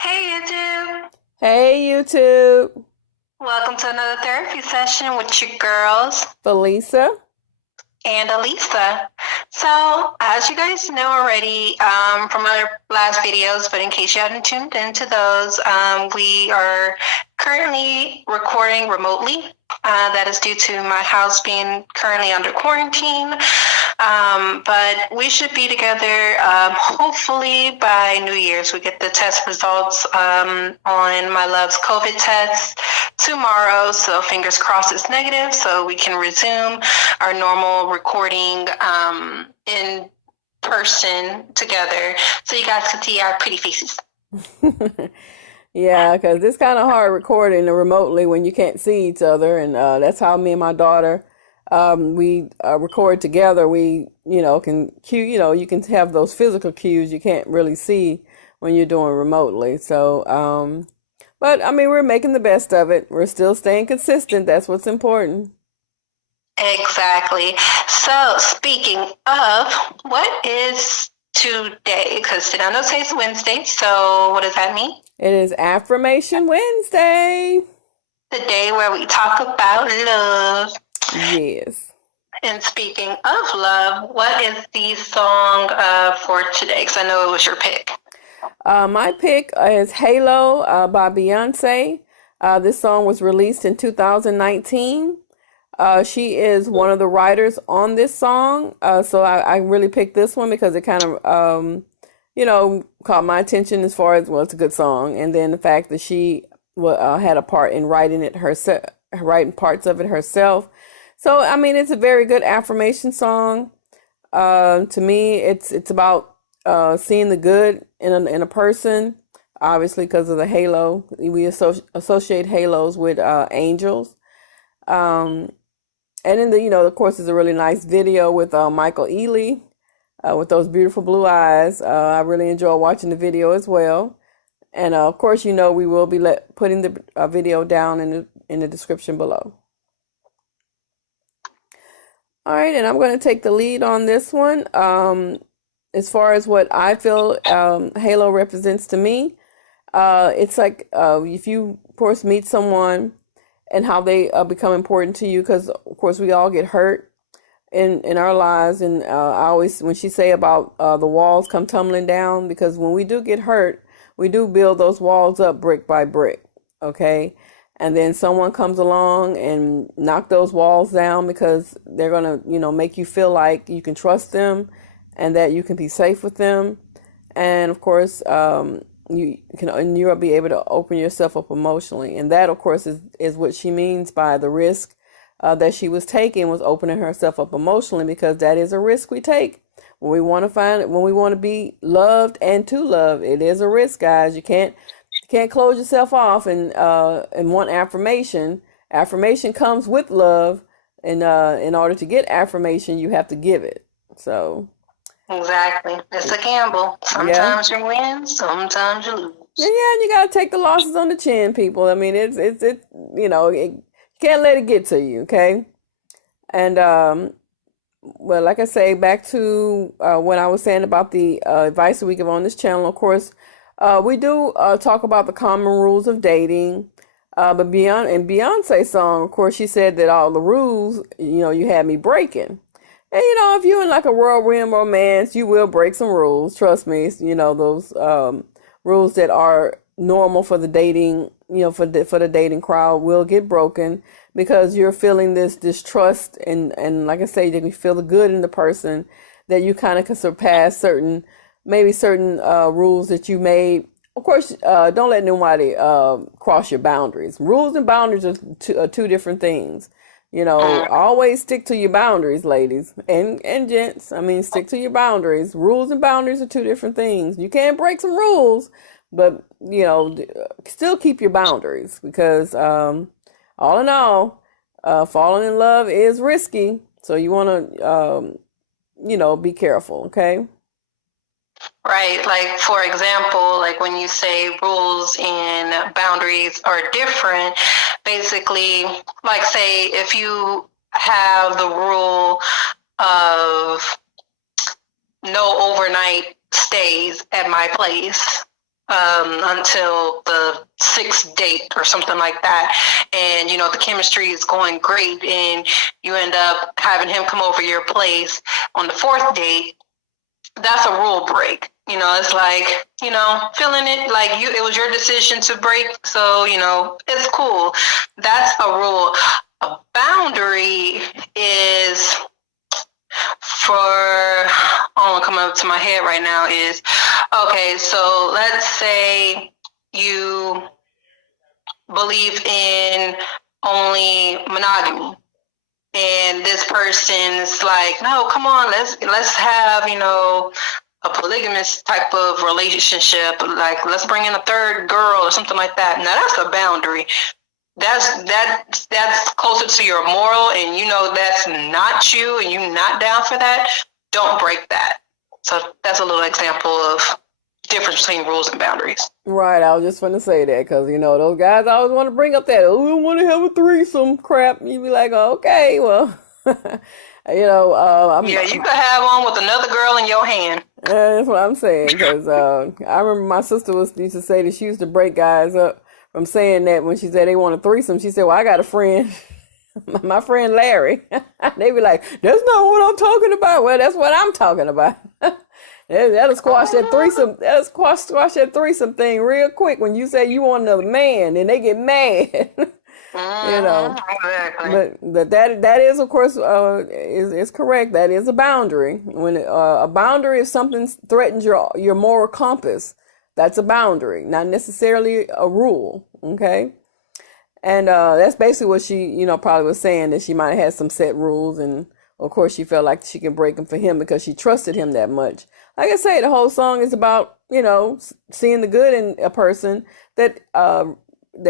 Hey YouTube! Hey, YouTube. Welcome to another therapy session with your girls Felisa. and Elisa. So, as you guys know already from our last videos, but in case you hadn't tuned into those, we are currently recording remotely. That is due to my house being currently under quarantine. But we should be together hopefully by New Year's. We get the test results on my love's COVID test tomorrow. So fingers crossed it's negative so we can resume our normal recording in person together so you guys can see our pretty faces. Yeah, because it's kind of hard recording remotely when you can't see each other. And that's how me and my daughter, we record together. Can cue, you can have those physical cues you can't really see when you're doing remotely. But I mean, we're making the best of it. We're still staying consistent. That's what's important. Exactly. So, speaking of, what is today? Because today I know today's Wednesday. So, what does that mean? It is Affirmation Wednesday. The day where we talk about love. Yes. And speaking of love, what is the song for today? Because I know it was your pick. My pick is Halo by Beyonce. This song was released in 2019. She is one of the writers on this song. So I really picked this one because it kind of, caught my attention as far as, well, it's a good song. And then the fact that she had a part in writing it herself, writing parts of it herself. So, I mean, it's a very good affirmation song. To me, it's about seeing the good in a person, obviously because of the halo. We associate halos with angels. Um, and in of course, there's a really nice video with Michael Ealy with those beautiful blue eyes. I really enjoy watching the video as well. And of course, we will be putting the video down in the description below. All right, and I'm going to take the lead on this one. As far as what I feel Halo represents to me, it's like if you, of course, meet someone and how they become important to you, because, of course, we all get hurt in our lives. And I always, when she say about the walls come tumbling down, because when we do get hurt, we do build those walls up brick by brick, okay? And then someone comes along and knock those walls down because they're going to, make you feel like you can trust them and that you can be safe with them. And of course, you'll be able to open yourself up emotionally. And that, of course, is what she means by the risk that she was taking, was opening herself up emotionally, because that is a risk we take when we want to be loved and to love. It is a risk, guys. You can't close yourself off and want affirmation. Affirmation comes with love, and in order to get affirmation, you have to give it. So Exactly. It's a gamble. yeah, Sometimes you win, sometimes you lose. yeah, and you gotta take the losses on the chin, people. I mean, you can't let it get to you, okay? And well, like I say, back to when I was saying about the advice that we give on this channel. Of course, we do talk about the common rules of dating. But Beyonce's song, of course, she said that all the rules, you had me breaking. And if you're in like a whirlwind romance, you will break some rules. Trust me. Those rules that are normal for the dating, for the dating crowd will get broken, because you're feeling this distrust, and like I say, you can feel the good in the person, that you kind of can surpass certain rules that you made. Of course, don't let nobody cross your boundaries. Rules and boundaries are two different things. Always stick to your boundaries, ladies and gents. I mean, stick to your boundaries. Rules and boundaries are two different things. You can't break some rules, but still keep your boundaries, because all in all, falling in love is risky. So you want to, be careful, okay? Right. Like, for example, like when you say rules and boundaries are different, basically, like, say, if you have the rule of no overnight stays at my place, until the sixth date or something like that. And, the chemistry is going great. And you end up having him come over your place on the fourth date. That's a rule break. It's like, feeling it like it was your decision to break. So, it's cool. That's a rule. A boundary is all coming up to my head right now is, okay, so let's say you believe in only monogamy. And this person is like, no, come on, let's have, a polygamous type of relationship. Like, let's bring in a third girl or something like that. Now that's a boundary. That's closer to your moral, and that's not you, and you're not down for that. Don't break that. So that's a little example of difference between rules and boundaries. Right, I was just going to say that because, those guys always want to bring up that, oh, I want to have a threesome crap. And you be like, okay, well, yeah, you could have one with another girl in your hand. That's what I'm saying because I remember my sister used to say that she used to break guys up from saying that when she said they want a threesome. She said, well, I got a friend, my friend Larry. They be like, that's not what I'm talking about. Well, that's what I'm talking about. That'll squash that threesome. That'll squash that threesome thing real quick. When you say you want another man, and they get mad. Exactly. But that is of course is correct. That is a boundary. When a boundary, if something threatens your moral compass, that's a boundary, not necessarily a rule. Okay. And that's basically what she, probably was saying, that she might have had some set rules, and of course she felt like she can break them for him because she trusted him that much. Like I say, the whole song is about, seeing the good in a person, that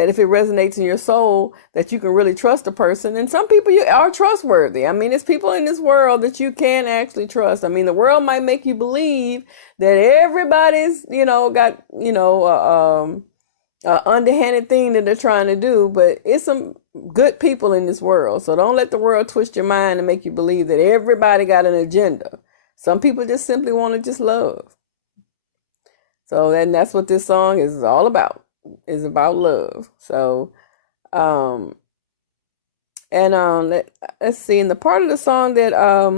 if it resonates in your soul, that you can really trust a person. And some people you are trustworthy. I mean, it's people in this world that you can actually trust. I mean, the world might make you believe that everybody's, got, underhanded thing that they're trying to do, but it's some good people in this world. So don't let the world twist your mind and make you believe that everybody got an agenda. Some people just simply want to just love. So then that's what this song is all about. Is about love. So let's see, in the part of the song that I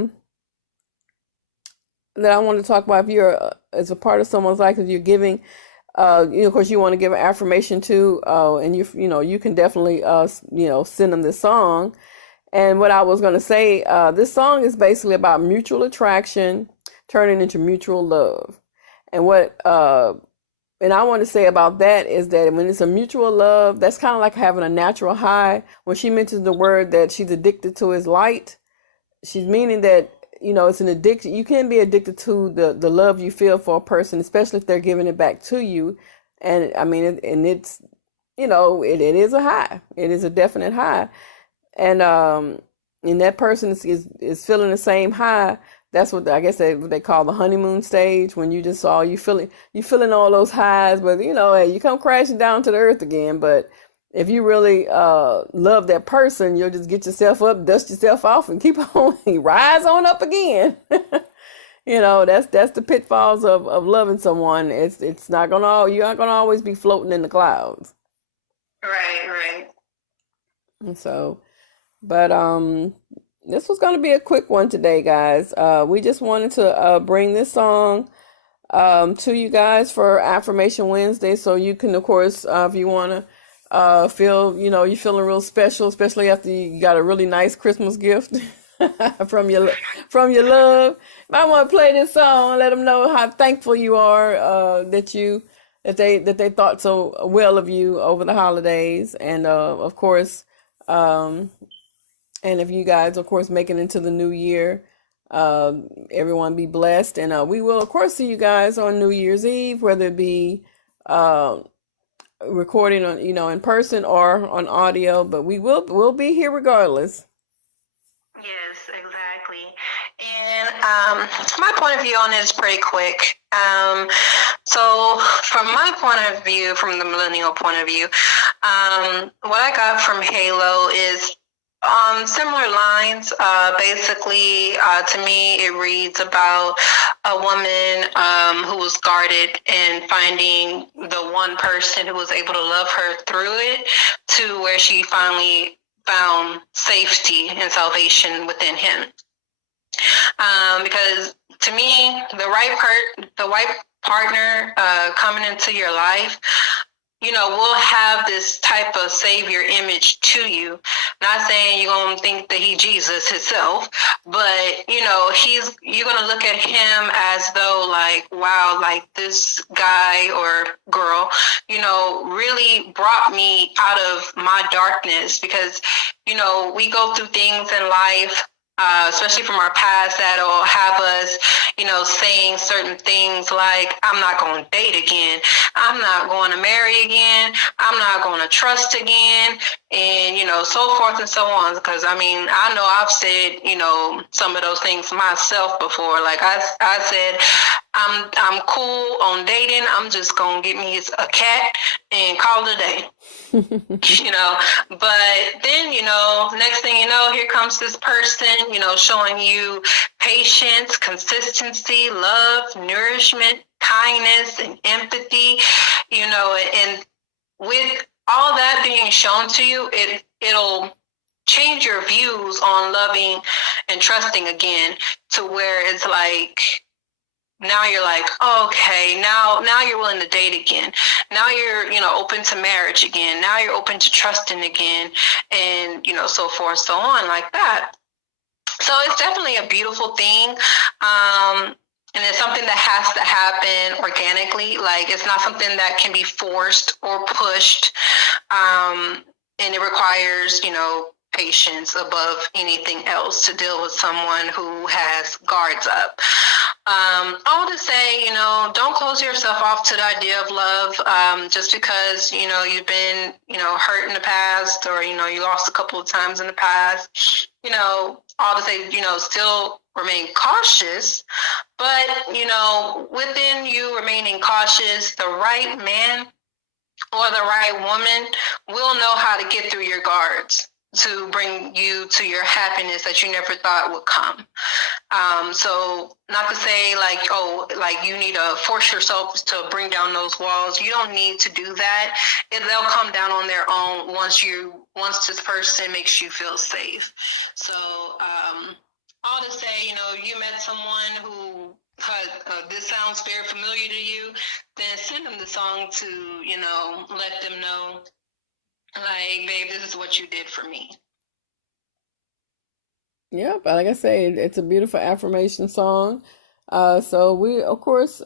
want to talk about, if you're as a part of someone's life, if you're giving of course you want to give an affirmation to, and you can definitely send them this song. And what I was going to say, this song is basically about mutual attraction turning into mutual love. And and I want to say about that is that when it's a mutual love, that's kind of like having a natural high. When she mentions the word that she's addicted to his light, she's meaning that, it's an addiction. You can be addicted to the love you feel for a person, especially if they're giving it back to you. And I mean, it's, it is a high. It is a definite high. And that person is feeling the same high. That's what I guess what they call the honeymoon stage, when you feeling all those highs, but hey, you come crashing down to the earth again. But if you really love that person, you'll just get yourself up, dust yourself off, and keep on rise on up again. That's the pitfalls of loving someone. It's not gonna, you're not gonna always be floating in the clouds. Right. And so, but this was going to be a quick one today, guys. We just wanted to bring this song to you guys for Affirmation Wednesday, so you can, of course, if you want to feel, you're feeling real special, especially after you got a really nice Christmas gift from your love. You might want to play this song, let them know how thankful you are that they thought so well of you over the holidays, and of course. And if you guys, of course, make it into the new year, everyone be blessed. And we will, of course, see you guys on New Year's Eve, whether it be recording on, in person or on audio. But we'll be here regardless. Yes, exactly. And my point of view on it is pretty quick. So from my point of view, from the millennial point of view, what I got from Halo is similar lines. Basically, to me, it reads about a woman who was guarded and finding the one person who was able to love her through it to where she finally found safety and salvation within him. Because to me, the right partner coming into your life, will have this type of savior image to you. Not saying you're gonna think that he Jesus himself, but you're gonna look at him as though like, wow, like this guy or girl, really brought me out of my darkness. Because we go through things in life, especially from our past, that'll have us, saying certain things like, I'm not going to date again. I'm not going to marry again. I'm not going to trust again. And, so forth and so on. Because, I know I've said, some of those things myself before. Like I said, I'm cool on dating. I'm just going to get me a cat and call it a day. But then, next thing you know, here comes this person, showing you patience, consistency, love, nourishment, kindness, and empathy, and with all that being shown to you, it'll change your views on loving and trusting again, to where it's like, now you're like, oh, okay, now you're willing to date again. Now you're, open to marriage again. Now you're open to trusting again, and, so forth, so on, like that. So it's definitely a beautiful thing. And it's something that has to happen organically. Like, it's not something that can be forced or pushed. And it requires, patience above anything else to deal with someone who has guards up. All to say, don't close yourself off to the idea of love, just because, you've been, hurt in the past, or, you lost a couple of times in the past, all to say, still remain cautious. But, within you remaining cautious, the right man or the right woman will know how to get through your guards to bring you to your happiness that you never thought would come. So not to say like, oh, like you need to force yourself to bring down those walls. You don't need to do that. They'll come down on their own once this person makes you feel safe. So all to say, you met someone who this sounds very familiar to you, then send them the song to, let them know, like, babe, this is what you did for me. Yeah, but like I say, it's a beautiful affirmation song. So we, of course,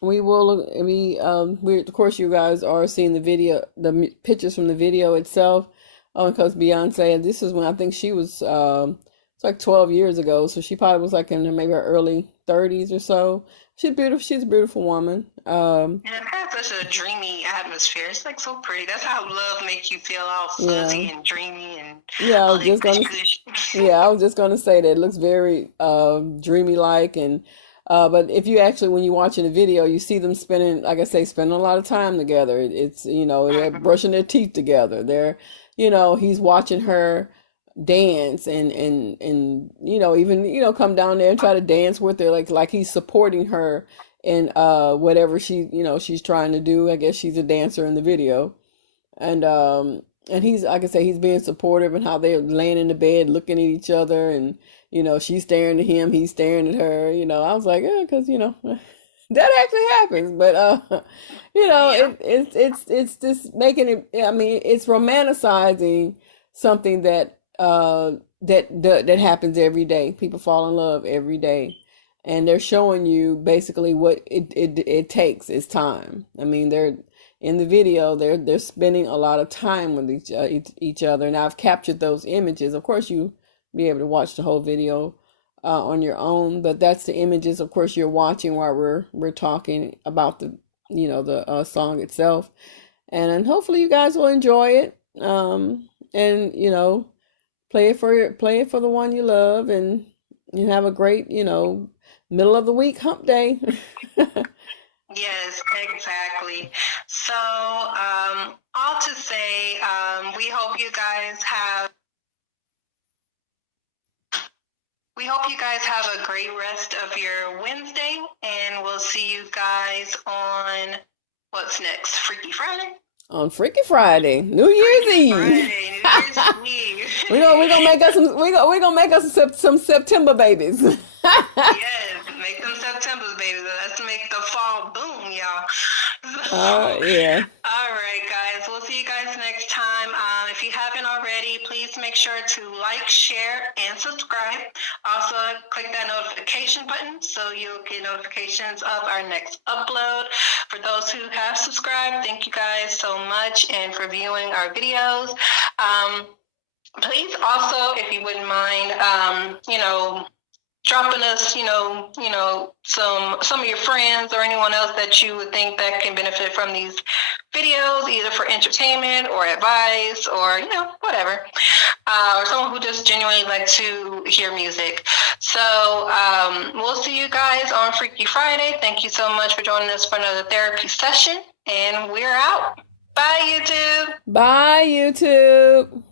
we will we of course you guys are seeing the video, the pictures from the video itself, because Beyonce, and this is when I think she was it's like 12 years ago, so she probably was like in maybe her early 30s or so. She's beautiful. She's a beautiful woman. And it has such a dreamy atmosphere. It's like so pretty. That's how love makes you feel, all fuzzy Yeah. and dreamy and Yeah, I all was just gonna that. yeah, I was just gonna say that it looks very dreamy like, and but if you actually, when you're watching the video, you see them spending, like I say, spending a lot of time together. It's, they're brushing their teeth together. They're, he's watching her dance, and even, come down there and try to dance with her, like he's supporting her in whatever she's trying to do. I guess she's a dancer in the video. And he's, like I say, he's being supportive, and how they're laying in the bed looking at each other, and she's staring at him, he's staring at her. I was like, yeah, because that actually happens. But Yeah. it's just making it. I mean, it's romanticizing something that happens every day. People fall in love every day, and they're showing you basically what it takes. It's time. I mean, they're in the video, they're spending a lot of time with each other, and I've captured those images. Of course, you be able to watch the whole video on your own, but that's the images, of course, you're watching while we're talking about the song itself. And hopefully you guys will enjoy it, and play it for the one you love, and you have a great middle of the week hump day. Yes, exactly. So, all to say, we hope you guys have We hope you guys have a great rest of your Wednesday, and we'll see you guys on what's next? Freaky Friday? On Freaky Friday, New Year's Freaky Eve. Friday, New Year's Eve. We're gonna make us some September babies. Yes, make them September's, baby. Let's make the fall boom, y'all. Yeah. All right, guys. We'll see you guys next time. If you haven't already, please make sure to like, share, and subscribe. Also, click that notification button so you'll get notifications of our next upload. For those who have subscribed, thank you guys so much and for viewing our videos. Please also, if you wouldn't mind, dropping us, some of your friends or anyone else that you would think that can benefit from these videos, either for entertainment or advice or, whatever. Or someone who just genuinely like to hear music. So we'll see you guys on Freaky Friday. Thank you so much for joining us for another therapy session. And we're out. Bye, YouTube. Bye, YouTube.